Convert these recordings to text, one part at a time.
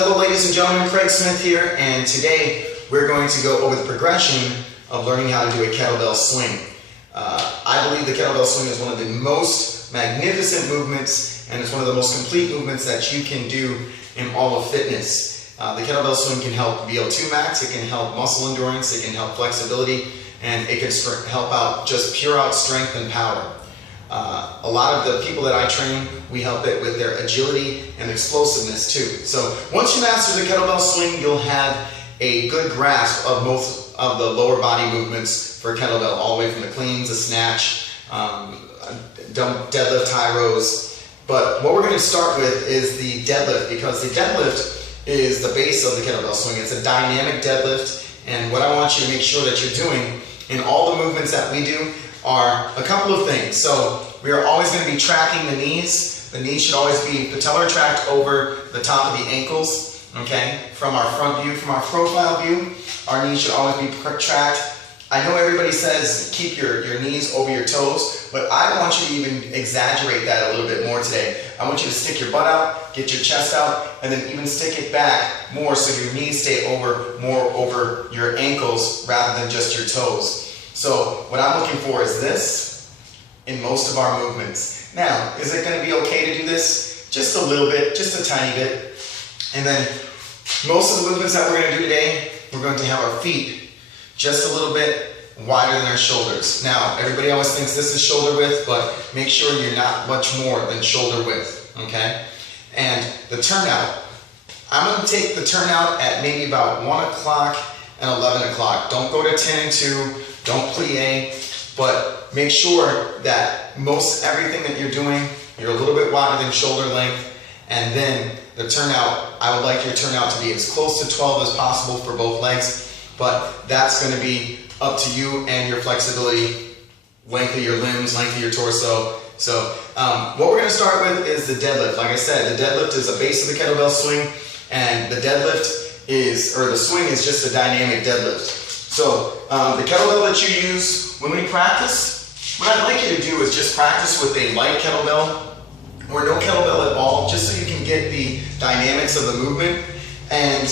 Hello ladies and gentlemen, Craig Smith here, and today we're going to go over the progression of learning how to do a kettlebell swing. I believe the kettlebell swing is one of the most magnificent movements, and it's one of the most complete movements that you can do in all of fitness. The kettlebell swing can help VO2 max, it can help muscle endurance, it can help flexibility, and it can help out just pure out strength and power. A lot of the people that I train, we help it with their agility and explosiveness too. So once you master the kettlebell swing, you'll have a good grasp of most of the lower body movements for kettlebell, all the way from the cleans, the snatch, deadlift, high rows. But what we're going to start with is the deadlift, because the deadlift is the base of the kettlebell swing. It's a dynamic deadlift, and what I want you to make sure that you're doing in all the movements that we do are a couple of things. So we are always going to be tracking the knees. The knees should always be patellar tracked over the top of the ankles, okay? From our front view, from our profile view, our knees should always be tracked. I know everybody says keep your knees over your toes, but I want you to even exaggerate that a little bit more today. I want you to stick your butt out, get your chest out, and then even stick it back more so your knees stay more over your ankles rather than just your toes. So what I'm looking for is this in most of our movements. Now, is it going to be okay to do this? Just a little bit, just a tiny bit. And then most of the movements that we're going to do today, we're going to have our feet just a little bit wider than our shoulders. Now, everybody always thinks this is shoulder width, but make sure you're not much more than shoulder width, okay? And the turnout, I'm going to take the turnout at maybe about 1 o'clock and 11 o'clock. Don't go to 10 and 2. Don't plie, but make sure that most everything that you're doing, you're a little bit wider than shoulder length. And then the turnout, I would like your turnout to be as close to 12 as possible for both legs, but that's going to be up to you and your flexibility, length of your limbs, length of your torso. So what we're going to start with is the deadlift. Like I said, the deadlift is the base of the kettlebell swing, and the deadlift is, or the swing is just a dynamic deadlift. So the kettlebell that you use when we practice, what I'd like you to do is just practice with a light kettlebell or no kettlebell at all, just so you can get the dynamics of the movement. And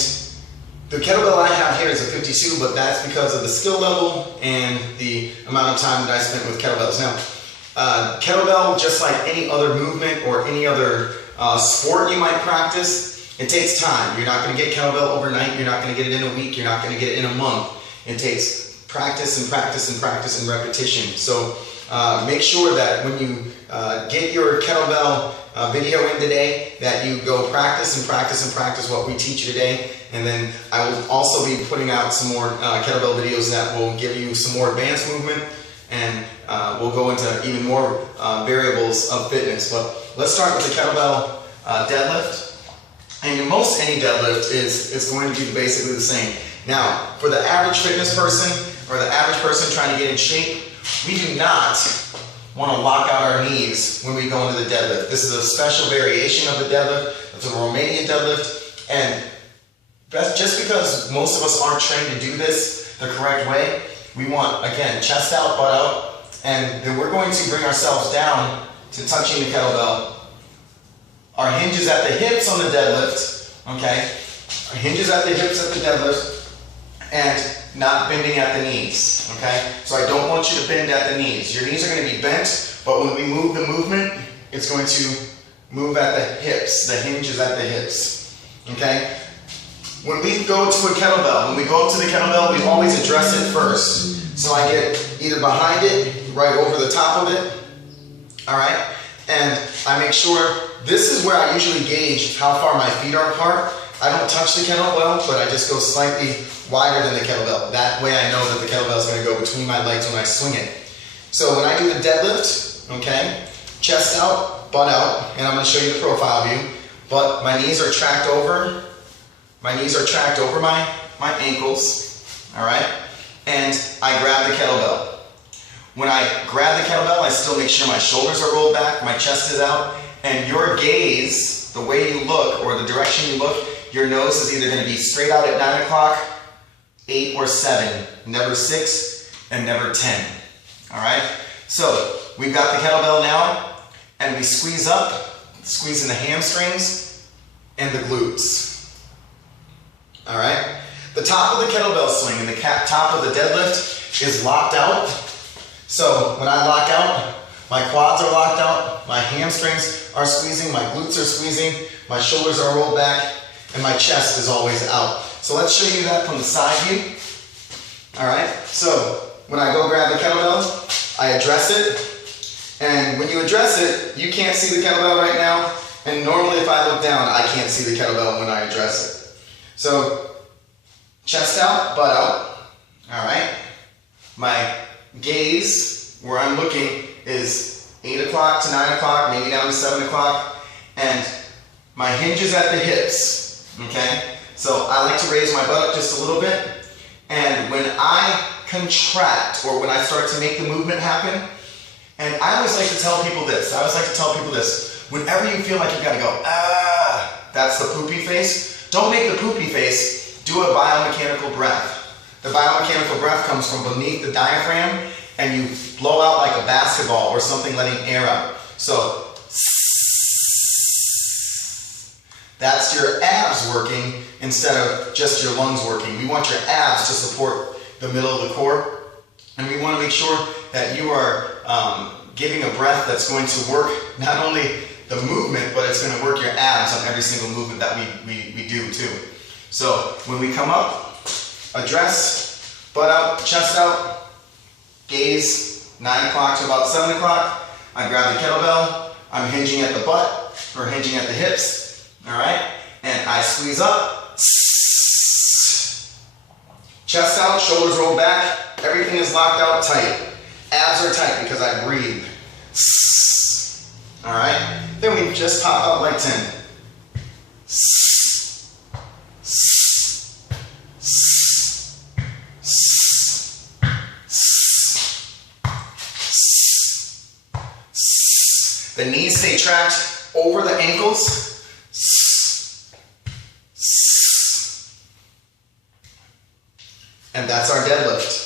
the kettlebell I have here is a 52, but that's because of the skill level and the amount of time that I spent with kettlebells. Now, kettlebell, just like any other movement or any other sport you might practice, it takes time. You're not going to get kettlebell overnight. You're not going to get it in a week. You're not going to get it in a month. It takes practice and practice and practice and repetition. So make sure that when you get your kettlebell video in today, that you go practice and practice and practice what we teach you today. And then I will also be putting out some more kettlebell videos that will give you some more advanced movement, and we'll go into even more variables of fitness. But let's start with the kettlebell deadlift. And most any deadlift is going to be basically the same. Now, for the average fitness person or the average person trying to get in shape, we do not want to lock out our knees when we go into the deadlift. This is a special variation of the deadlift. It's a Romanian deadlift, and that's just because most of us aren't trained to do this the correct way. We want, again, chest out, butt out, and then we're going to bring ourselves down to touching the kettlebell. Our hinges at the hips on the deadlift, okay? Our hinges at the hips at the deadlift, and not bending at the knees, okay? So I don't want you to bend at the knees. Your knees are going to be bent, but when we move the movement, it's going to move at the hips. The hinge is at the hips, okay? When we go to a kettlebell, when we go up to the kettlebell, we always address it first. So I get either behind it, right over the top of it, all right? And I make sure, this is where I usually gauge how far my feet are apart. I don't touch the kettlebell, but I just go slightly wider than the kettlebell. That way I know that the kettlebell is going to go between my legs when I swing it. So when I do the deadlift, okay, chest out, butt out, and I'm going to show you the profile view, but my knees are tracked over. My knees are tracked over my ankles, all right? And I grab the kettlebell. When I grab the kettlebell, I still make sure my shoulders are rolled back, my chest is out, and your gaze, the way you look or the direction you look, your nose is either going to be straight out at 9 o'clock, 8 or 7, never 6 and never 10. All right? So we've got the kettlebell now, and we squeeze up, squeezing the hamstrings and the glutes. top of the kettlebell swing and the top of the deadlift is locked out. So when I lock out, my quads are locked out, my hamstrings are squeezing, my glutes are squeezing, my shoulders are rolled back, and my chest is always out. So let's show you that from the side view. All right, so when I go grab the kettlebell, I address it, and when you address it, you can't see the kettlebell right now, and normally if I look down, I can't see the kettlebell when I address it. So chest out, butt out, all right? My gaze, where I'm looking, is 8 o'clock to 9 o'clock, maybe down to 7 o'clock, and my hinge is at the hips, okay? So I like to raise my butt up just a little bit, and when I contract, or when I start to make the movement happen, and I always like to tell people this, whenever you feel like you gotta go, that's the poopy face, don't make the poopy face, do a biomechanical breath. The biomechanical breath comes from beneath the diaphragm, and you blow out like a basketball or something, letting air out. So, that's your abs working instead of just your lungs working. We want your abs to support the middle of the core, and we want to make sure that you are giving a breath that's going to work not only the movement, but it's going to work your abs on every single movement that we do too. So when we come up, address, butt out, chest out, gaze, 9 o'clock to about 7 o'clock, I grab the kettlebell, I'm hinging at the butt, or hinging at the hips, all right? And I squeeze up, chest out, shoulders roll back, everything is locked out tight. Abs are tight because I breathe. All right? Then we just pop out like 10. The knees stay tracked over the ankles. And that's our deadlift.